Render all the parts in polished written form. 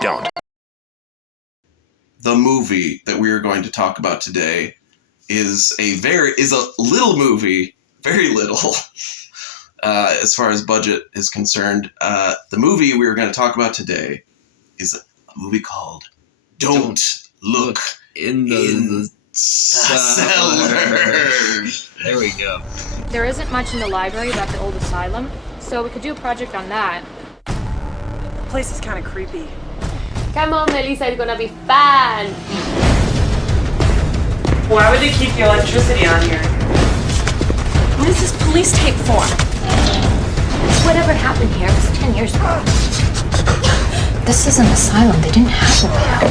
Don't. The movie that we are going to talk about today is a little movie, very little, as far as budget is concerned. The movie we are going to talk about today is a movie called Don't Look in the cellar. There we go. There isn't much in the library about the old asylum, so we could do a project on that. The place is kind of creepy. Come on, Melissa, it's gonna be fun. Why would they keep the electricity on here? What is this police tape for? Whatever happened here was 10 years ago. This is an asylum. They didn't have a way out.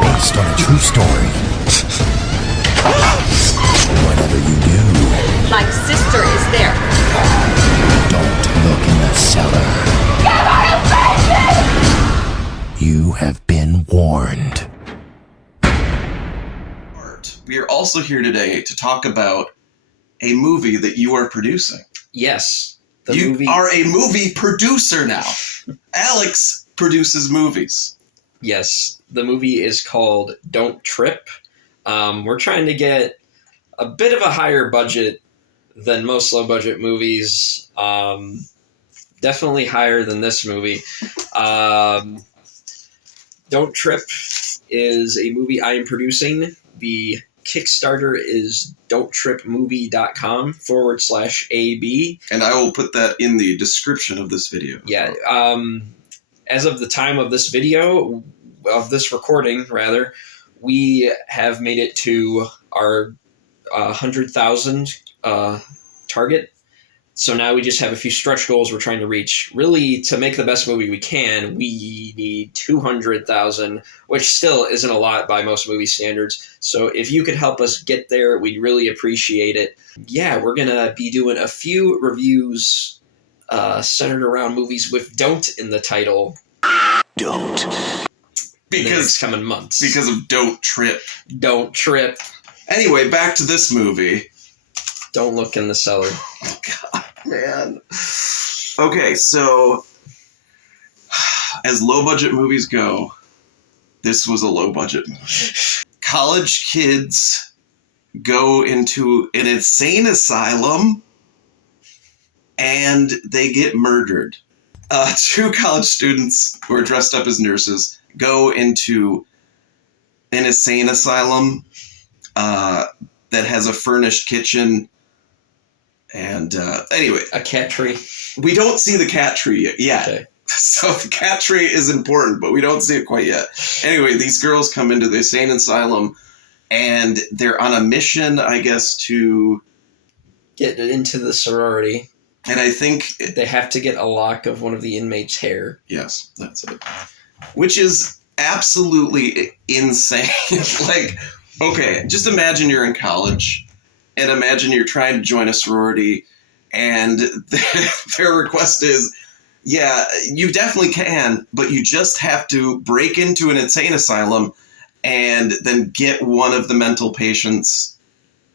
Based on a true story. Whatever you do, My sister is there. don't look in the cellar. You have been warned. We are also here today to talk about a movie that you are producing. Yes. You are a movie producer now. Alex produces movies. Yes. The movie is called Don't Trip. We're trying to get a bit of a higher budget than most low-budget movies. Definitely higher than this movie. Don't Trip is a movie I am producing. The Kickstarter is don'ttripmovie.com/AB. And I will put that in the description of this video. Yeah. As of the time of this video, of this recording, rather, we have made it to our 100,000 target. So now we just have a few stretch goals we're trying to reach. Really, to make the best movie we can, we need 200,000, which still isn't a lot by most movie standards. So if you could help us get there, we'd really appreciate it. Yeah, we're going to be doing a few reviews centered around movies with "don't" in the title. Don't. In the next coming months. Because of Don't Trip. Don't Trip. Anyway, back to this movie. Don't look in the cellar. Oh, God, man. Okay, so as low-budget movies go, this was a low-budget movie. College kids go into an insane asylum and they get murdered. Two college students who are dressed up as nurses go into an insane asylum that has a furnished kitchen. And anyway, A cat tree. we don't see the cat tree yet. Okay. So the cat tree is important, but we don't see it quite yet. Anyway, these girls come into the insane asylum, and they're on a mission, I guess, to Get into the sorority. And I think They have to get a lock of one of the inmates' hair. yes, that's it. Which is absolutely insane. Like, okay, just imagine you're in college. And imagine you're trying to join a sorority, and their request is, yeah, you definitely can, but you just have to break into an insane asylum and then get one of the mental patients,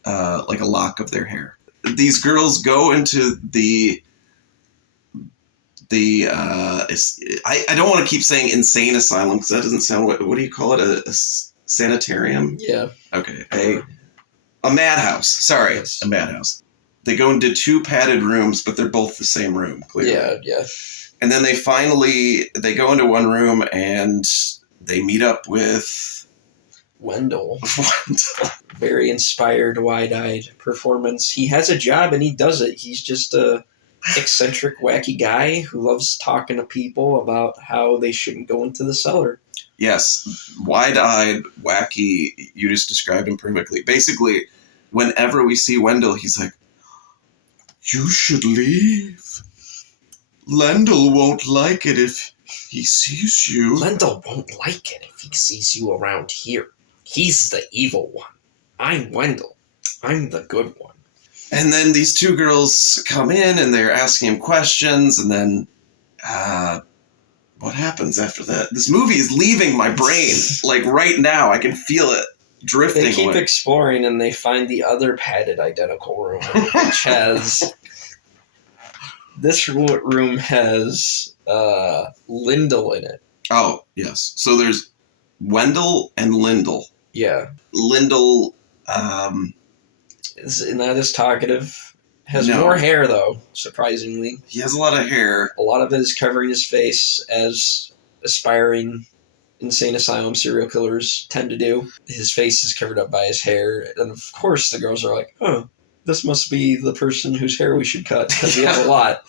like a lock of their hair. These girls go into I don't want to keep saying insane asylum because that doesn't sound, what do you call it? A sanitarium? Yeah. Okay. A madhouse. Sorry, Yes. a madhouse. They go into two padded rooms, but they're both the same room, clearly. Yeah. And then they go into one room and they meet up with Wendell. Very inspired, wide-eyed performance. He has a job and he does it. He's just a eccentric, wacky guy who loves talking to people about how they shouldn't go into the cellar. Yes, wide-eyed, wacky, you just described him perfectly. Basically, whenever we see Wendell, he's like, you should leave. Lendl won't like it if he sees you. Lendl won't like it if he sees you around here. He's the evil one. I'm Wendell. I'm the good one. And then these two girls come in and they're asking him questions, and then what happens after that? This movie is leaving my brain. Like right now, I can feel it drifting They keep away. exploring and they find the other padded identical room, which has This room has Lyndall in it. Oh, yes. So there's Wendell and Lyndall. Yeah. Lyndall, Is not as talkative. Has No. more hair, though, surprisingly. he has a lot of hair. A lot of it is covering his face, as aspiring insane asylum serial killers tend to do. His face is covered up by his hair. And of course, the girls are like, oh, this must be the person whose hair we should cut, because he has a lot.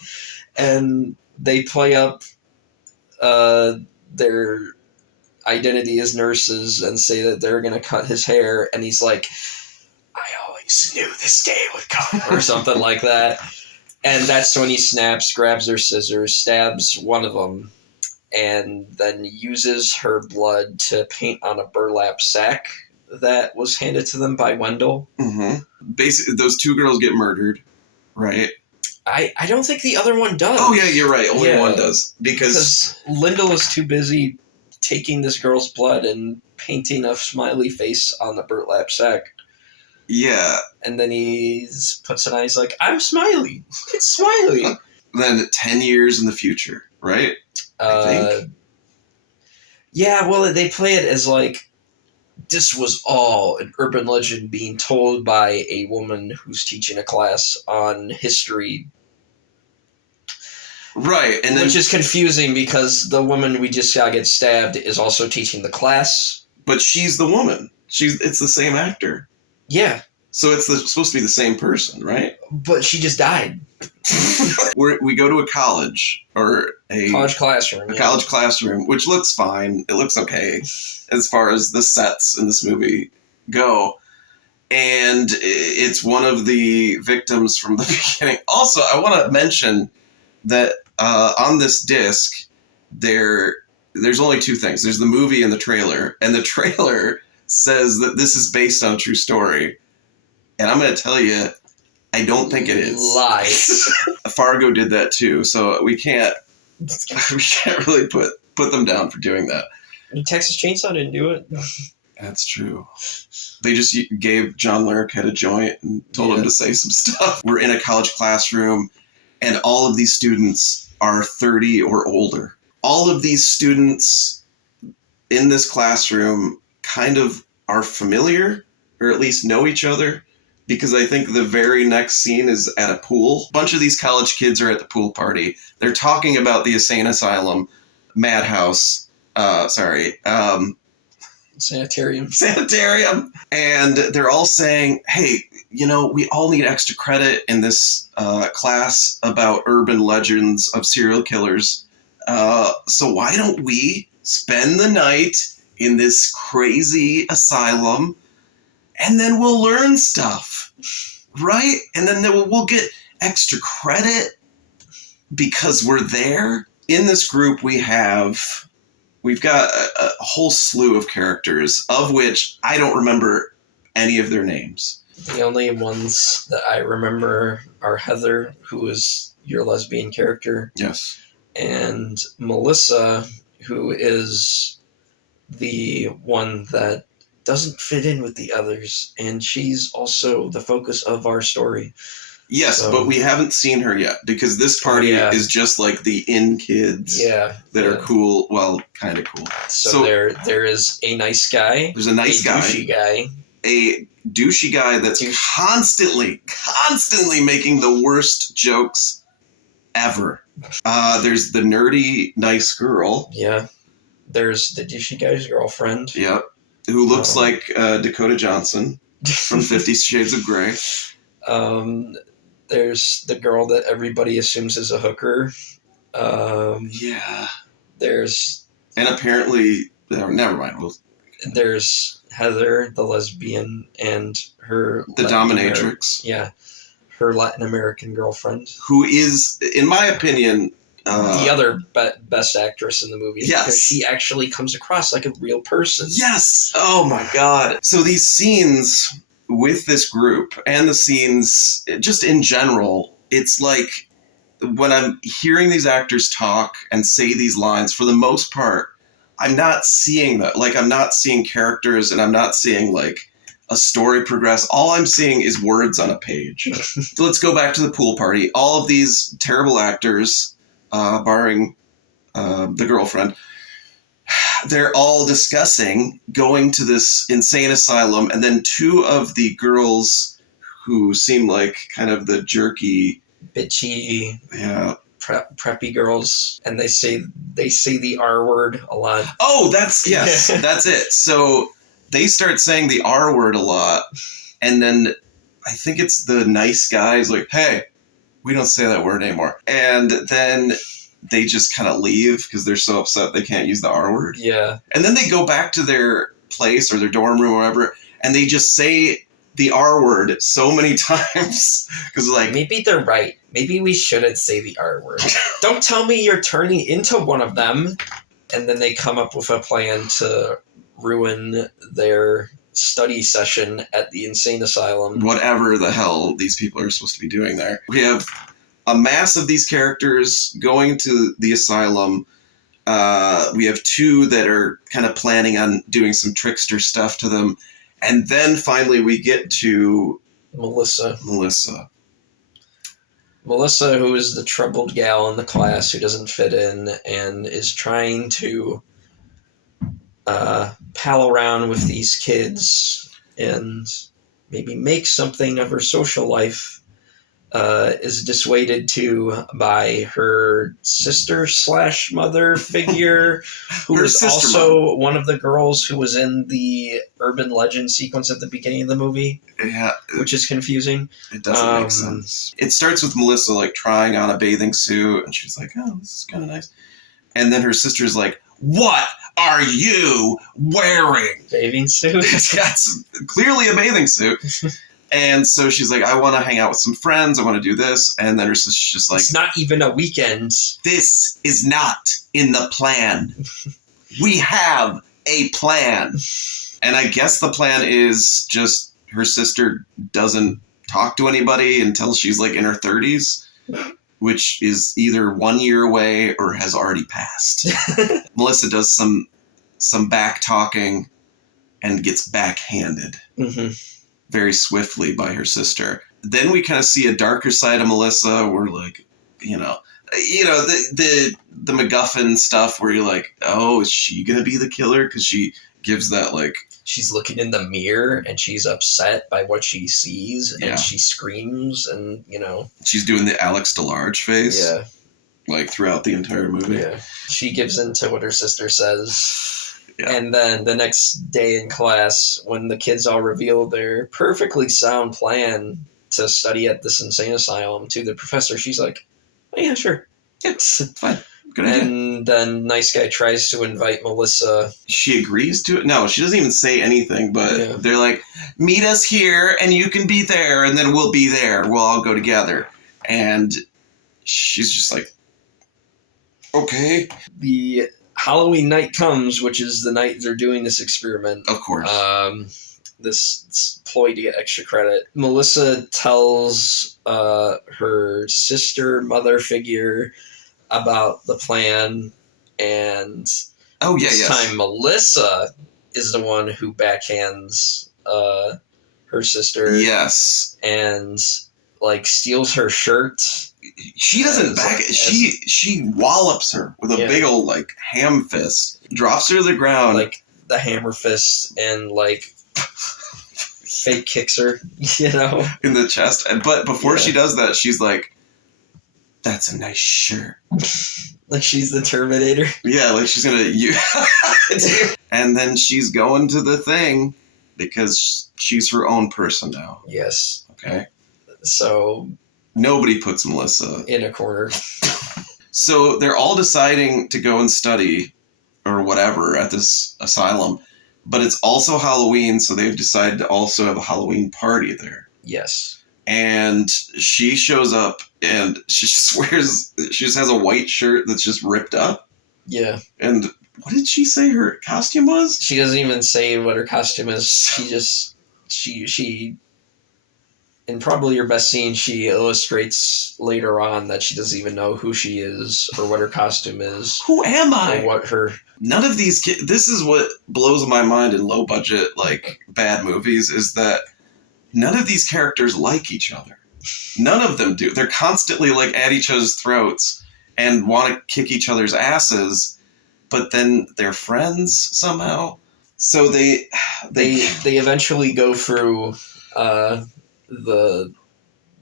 And they play up their identity as nurses and say that they're going to cut his hair. And he's like, I always knew this day would come, or something like that. And that's when he snaps, grabs their scissors, stabs one of them, and then uses her blood to paint on a burlap sack that was handed to them by Wendell. Mm-hmm. Basically, those two girls get murdered, right? I don't think the other one does. Oh, yeah, you're right. Only Yeah. one does. Because Lyndall is too busy taking this girl's blood and painting a smiley face on the burlap sack. yeah, And then he puts it on, he's like, I'm Smiley. It's Smiley. then 10 years in the future, right? I think. Yeah, well, they play it as like, this was all an urban legend being told by a woman who's teaching a class on history. Right, and then, Which is confusing because the woman we just saw get stabbed is also teaching the class. but she's the woman. It's the same actor. Yeah, So it's supposed to be the same person, right? but she just died. We go to a college, or a College classroom. a yeah. college classroom, which looks fine. It looks okay as far as the sets in this movie go. And it's one of the victims from the beginning. Also, I want to mention that on this disc, there's only two things. There's the movie and the trailer. And the trailer says that this is based on a true story. And I'm going to tell you, I don't think it is. Lies. Fargo did that too, so we can't really put them down for doing that. Texas Chainsaw didn't do it. That's true. They just gave John Larroquette a joint and told him to say some stuff. We're in a college classroom, and all of these students are 30 or older. All of these students in this classroom kind of are familiar, or at least know each other, because I think the very next scene is at a pool. A bunch of these college kids are at the pool party. They're talking about the insane asylum, madhouse, sanitarium. And they're all saying, hey, we all need extra credit in this class about urban legends of serial killers. So why don't we spend the night in this crazy asylum, and then we'll learn stuff, right? And then we'll get extra credit because we're there. In this group, we've got a whole slew of characters, of which I don't remember any of their names. The only ones that I remember are Heather, who is your lesbian character, Yes. and Melissa, who is the one that doesn't fit in with the others, and she's also the focus of our story. Yes, So- but we haven't seen her yet, because this party is just like the in kids that are cool. Well, kind of cool. So there is a nice guy. There's a nice guy. Douchey guy. A douchey guy that's constantly making the worst jokes ever. There's the nerdy nice girl. Yeah. There's the douchey guy's girlfriend. Yep. Who looks like Dakota Johnson from 50 Shades of Grey. There's the girl that everybody assumes is a hooker. Yeah. And apparently, never mind. There's Heather, the lesbian, and her... The dominatrix. Her Latin American girlfriend. Who is, in my opinion... the other best actress in the movie. Yes. Because she actually comes across like a real person. Yes! Oh my god. So these scenes with this group, and the scenes just in general, it's like when I'm hearing these actors talk and say these lines, for the most part, I'm not seeing that. Like, I'm not seeing characters, and I'm not seeing like a story progress. All I'm seeing is words on a page. So let's go back to the pool party. All of these terrible actors, barring the girlfriend, they're all discussing going to this insane asylum, and then two of the girls who seem like kind of the jerky, bitchy, yeah, preppy girls, and they say the R word a lot. Oh, that's it. So they start saying the R word a lot, and then I think it's the nice guys like, hey, we don't say that word anymore. And then they just kind of leave because they're so upset they can't use the R word. Yeah. And then they go back to their place or their dorm room or whatever, and they just say the R word so many times because like, maybe they're right. Maybe we shouldn't say the R word. Don't tell me you're turning into one of them. And then they come up with a plan to ruin their study session at the insane asylum. Whatever the hell these people are supposed to be doing there. We have a mass of these characters going to the asylum. We have two that are kind of planning on doing some trickster stuff to them. And then finally we get to Melissa, who is the troubled gal in the class who doesn't fit in and is trying to pal around with these kids and maybe make something of her social life, is dissuaded by her sister/mother figure, who was also one of the girls who was in the urban legend sequence at the beginning of the movie. Yeah, which is confusing. It doesn't make sense. It starts with Melissa like trying on a bathing suit, and she's like, "Oh, this is kind of nice." And then her sister's like, "What are you wearing?" Bathing suit? That's clearly a bathing suit. And so she's like, I want to hang out with some friends. I want to do this. And then her sister's just like, it's not even a weekend. This is not in the plan. We have a plan. And I guess the plan is just her sister doesn't talk to anybody until she's like in her 30s, which is either 1 year away or has already passed. Melissa does some back talking and gets backhanded. Mm-hmm. Very swiftly by her sister. Then we kind of see a darker side of Melissa where like, the MacGuffin stuff where you're like, oh, is she going to be the killer? Because she gives that like... She's looking in the mirror and she's upset by what she sees and she screams and, She's doing the Alex DeLarge face. Yeah. Like throughout the entire movie. Yeah. She gives in to what her sister says. Yeah. And then the next day in class, when the kids all reveal their perfectly sound plan to study at this insane asylum to the professor, she's like, oh, yeah, sure. Yeah, fine. Good idea. And then nice guy tries to invite Melissa. She agrees to it? No, she doesn't even say anything, but they're like, meet us here and you can be there and then we'll be there. We'll all go together. And she's just like, okay. The Halloween night comes, which is the night they're doing this experiment. Of course. This ploy to get extra credit. Melissa tells her sister, mother figure about the plan, and this time Melissa is the one who backhands her sister. Yes. And like steals her shirt. She doesn't she wallops her with a big old like ham fist, drops her to the ground, like the hammer fist, and like fake kicks her, in the chest. But before she does that, she's like, "That's a nice shirt." Like she's the Terminator. Yeah, like she's gonna and then she's going to the thing because she's her own person now. Yes. Okay. So. Nobody puts Melissa in a corner. So they're all deciding to go and study or whatever at this asylum, but it's also Halloween, so they've decided to also have a Halloween party there. Yes. And she shows up and she swears she just has a white shirt that's just ripped up. Yeah. And what did she say her costume was? She doesn't even say what her costume is. She in probably your best scene, she illustrates later on that she doesn't even know who she is or what her costume is. Who am Or I? what her... None of these kids, this is what blows my mind in low budget, like, bad movies, is that none of these characters like each other. None of them do. They're constantly, like, at each other's throats and want to kick each other's asses, but then they're friends somehow. So they eventually go through the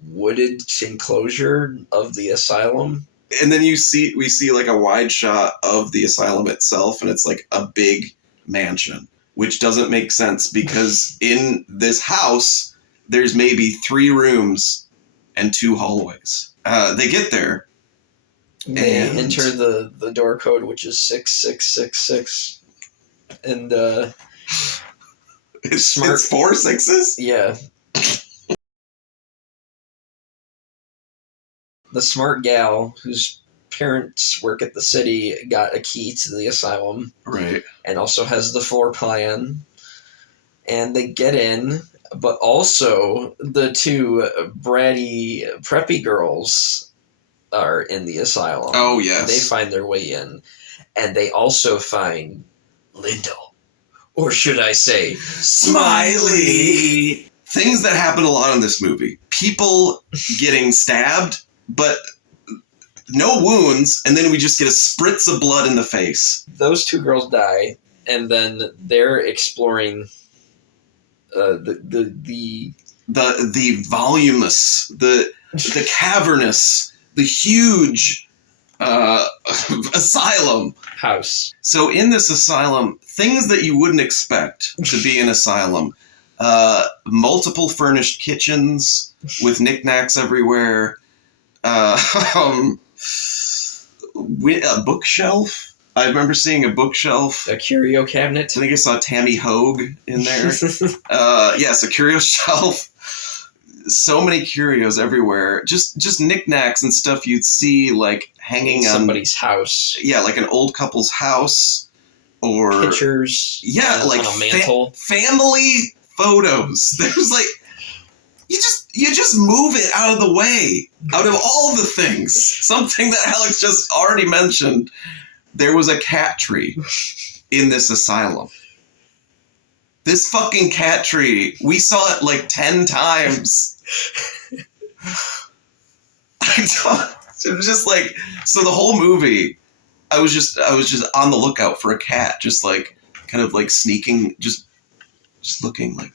wooded enclosure of the asylum. And then we see like a wide shot of the asylum itself, and it's like a big mansion, which doesn't make sense because in this house, there's maybe 3 rooms and 2 hallways. They get there. They And enter the door code, which is 6666. And it's smart. It's 4 6s? Yeah. The smart gal whose parents work at the city got a key to the asylum. Right. And also has the floor plan. And they get in, but also the 2 bratty, preppy girls are in the asylum. Oh, yes. They find their way in. And they also find Lyndall. Or should I say, Smiley! Things that happen a lot in this movie. People getting stabbed, but no wounds, and then we just get a spritz of blood in the face. Those 2 girls die, and then they're exploring the voluminous, the cavernous, the huge asylum house. So in this asylum, things that you wouldn't expect to be an asylum. Multiple furnished kitchens with knickknacks everywhere. A bookshelf. I remember seeing a bookshelf. A curio cabinet. I think I saw Tammy Hogue in there. Yes, a curio shelf. So many curios everywhere. Just knickknacks and stuff you'd see like hanging in on somebody's house. Yeah, like an old couple's house or pictures. Yeah, like on a mantle. Family photos. There's like you just move it out of the way. Out of all the things. Something that Alex just already mentioned. There was a cat tree in this asylum. This fucking cat tree, we saw it like 10 times. It was just like, so the whole movie, I was just on the lookout for a cat, just like, kind of like sneaking, just looking like,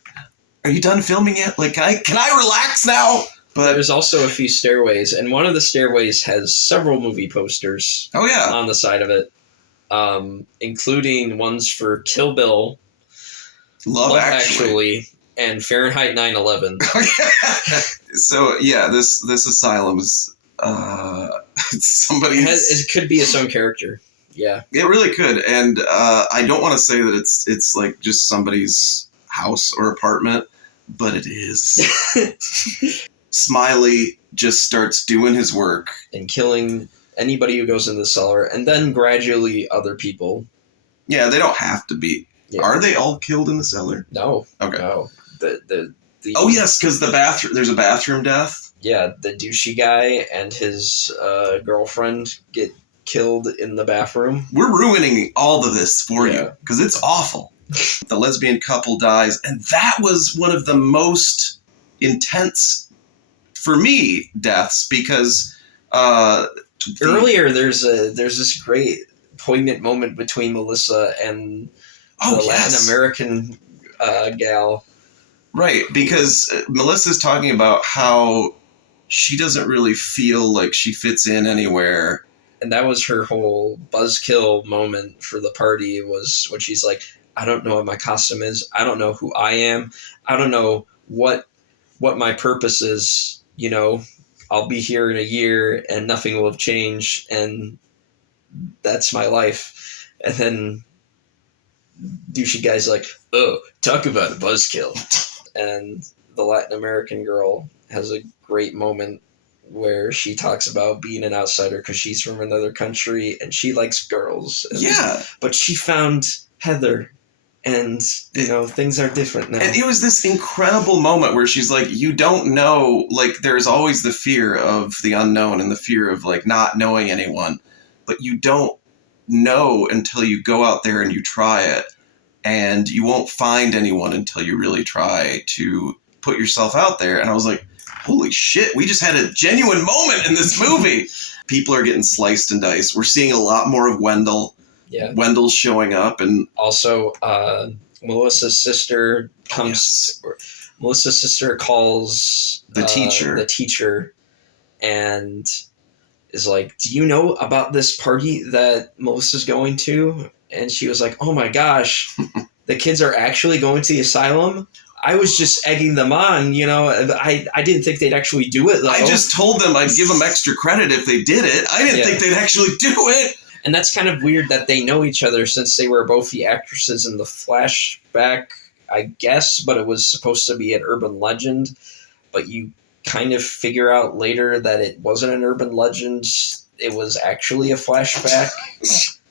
are you done filming yet? Like, can I relax now? But there's also a few stairways, and one of the stairways has several movie posters. Oh yeah, on the side of it, including ones for Kill Bill, Love Actually, and Fahrenheit 9/11. So yeah, this asylum is somebody. It could be its own character. Yeah, it really could, and I don't want to say that it's like just somebody's house or apartment, but it is. Smiley just starts doing his work and killing anybody who goes in the cellar, and then gradually other people. Yeah, they don't have to be. Yeah. Are they all killed in the cellar? No. Okay. No. The oh yes, because there's a bathroom death. Yeah, the douchey guy and his girlfriend get killed in the bathroom. We're ruining all of this for you because it's awful. The lesbian couple dies, and that was one of the most intense, for me, deaths because earlier there's this great poignant moment between Melissa and the Latin American gal. Right, because Melissa's talking about how she doesn't really feel like she fits in anywhere. And that was her whole buzzkill moment for the party, was when she's like, I don't know what my costume is. I don't know who I am. I don't know what my purpose is. You know, I'll be here in a year and nothing will have changed, and that's my life. And then douchey guy's like, oh, talk about a buzzkill. And the Latin American girl has a great moment where she talks about being an outsider because she's from another country and she likes girls. But she found Heather, And, things are different now. And it was this incredible moment where she's like, you don't know, like, there's always the fear of the unknown and the fear of, like, not knowing anyone. But you don't know until you go out there and you try it. And you won't find anyone until you really try to put yourself out there. And I was like, holy shit, we just had a genuine moment in this movie. People are getting sliced and diced. We're seeing a lot more of Wendell. Yeah. Wendell's showing up, and also Melissa's sister comes. Yes. Melissa's sister calls the teacher, and is like, "Do you know about this party that Melissa's going to?" And she was like, "Oh my gosh, the kids are actually going to the asylum." I was just egging them on, I didn't think they'd actually do it, though. I just told them I'd give them extra credit if they did it. I didn't think they'd actually do it. And that's kind of weird that they know each other since they were both the actresses in the flashback, I guess, but it was supposed to be an urban legend. But you kind of figure out later that it wasn't an urban legend. It was actually a flashback.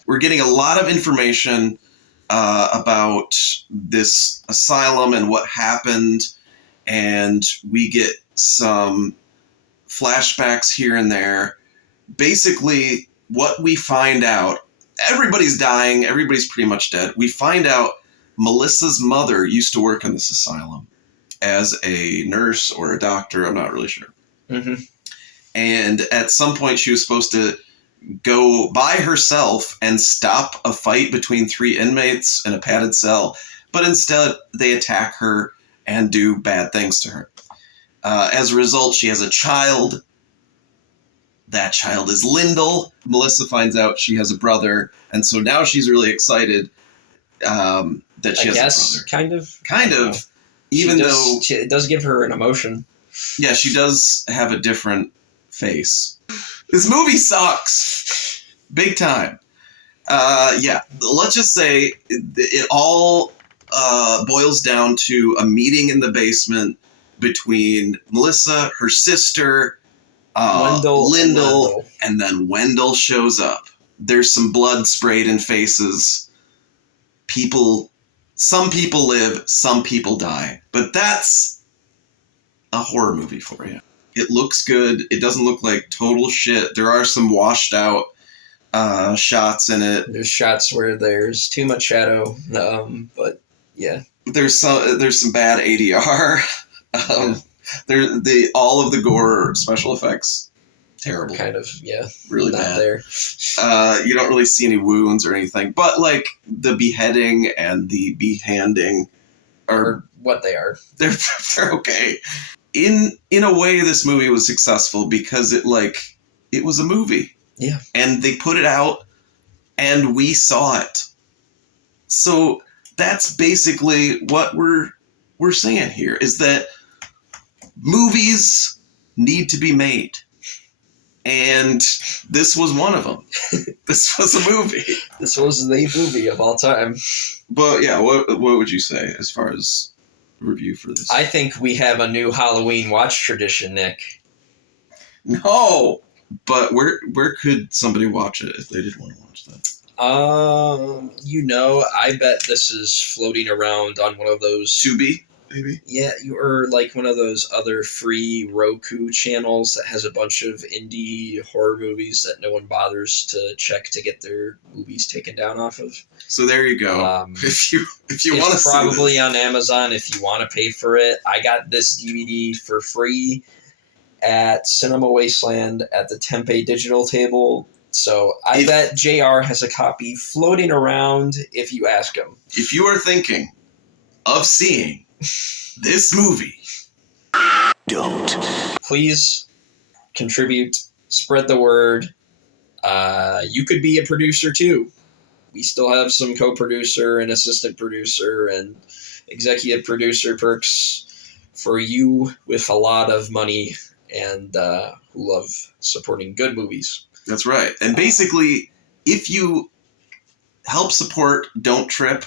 We're getting a lot of information about this asylum and what happened. And we get some flashbacks here and there. Basically, what we find out, everybody's dying, everybody's pretty much dead. We find out Melissa's mother used to work in this asylum as a nurse or a doctor, I'm not really sure. Mm-hmm. And at some point she was supposed to go by herself and stop a fight between 3 inmates in a padded cell, but instead they attack her and do bad things to her. As a result, she has a child. That child is Lyndall. Melissa finds out she has a brother, and so now she's really excited that she has a brother. Kind of. Even though it does give her an emotion. Yeah, she does have a different face. This movie sucks, big time. Let's just say it all boils down to a meeting in the basement between Melissa, her sister, Lyndall, and then Wendell shows up. There's some blood sprayed in faces. Some people live, some people die. But that's a horror movie for you. It looks good. It doesn't look like total shit. There are some washed out shots in it. There's shots where there's too much shadow, but yeah. There's some bad ADR. All of the gore special effects, terrible. Kind of, yeah. Really not bad. There. You don't really see any wounds or anything, but like the beheading and the behanding are what they are. They're okay. In a way, this movie was successful because it was a movie. Yeah. And they put it out, and we saw it. So that's basically what we're saying here, is that movies need to be made. And this was one of them. This was a movie. This was the movie of all time. But yeah, what would you say as far as review for this? I think we have a new Halloween watch tradition, Nick. No, but where could somebody watch it if they did want to watch that? I bet this is floating around on one of those Tubi, maybe. Yeah, or like one of those other free Roku channels that has a bunch of indie horror movies that no one bothers to check to get their movies taken down off of. So there you go. If you want to, it's probably on Amazon if you want to pay for it. I got this DVD for free at Cinema Wasteland at the Tempe Digital Table. So I bet JR has a copy floating around if you ask him. If you are thinking of seeing this movie, don't. Please contribute, spread the word. You could be a producer too. We still have some co-producer and assistant producer and executive producer perks for you with a lot of money and who love supporting good movies. That's right. And basically, if you help support Don't Trip,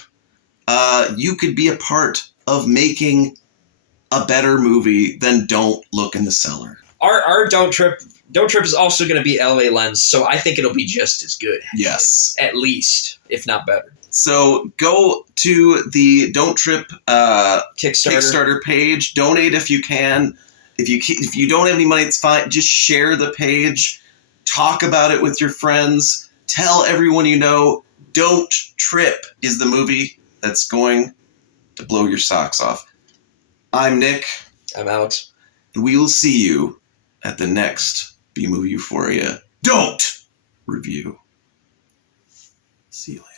you could be a part of making a better movie than Don't Look in the Cellar. Our Don't Trip is also going to be LA Lens, so I think it'll be just as good. Yes. At least, if not better. So go to the Don't Trip Kickstarter page. Donate if you can. If you don't have any money, it's fine. Just share the page. Talk about it with your friends. Tell everyone you know. Don't Trip is the movie that's going to blow your socks off. I'm Nick. I'm Alex. We will see you at the next B-Movie Euphoria Don't Review. See you later.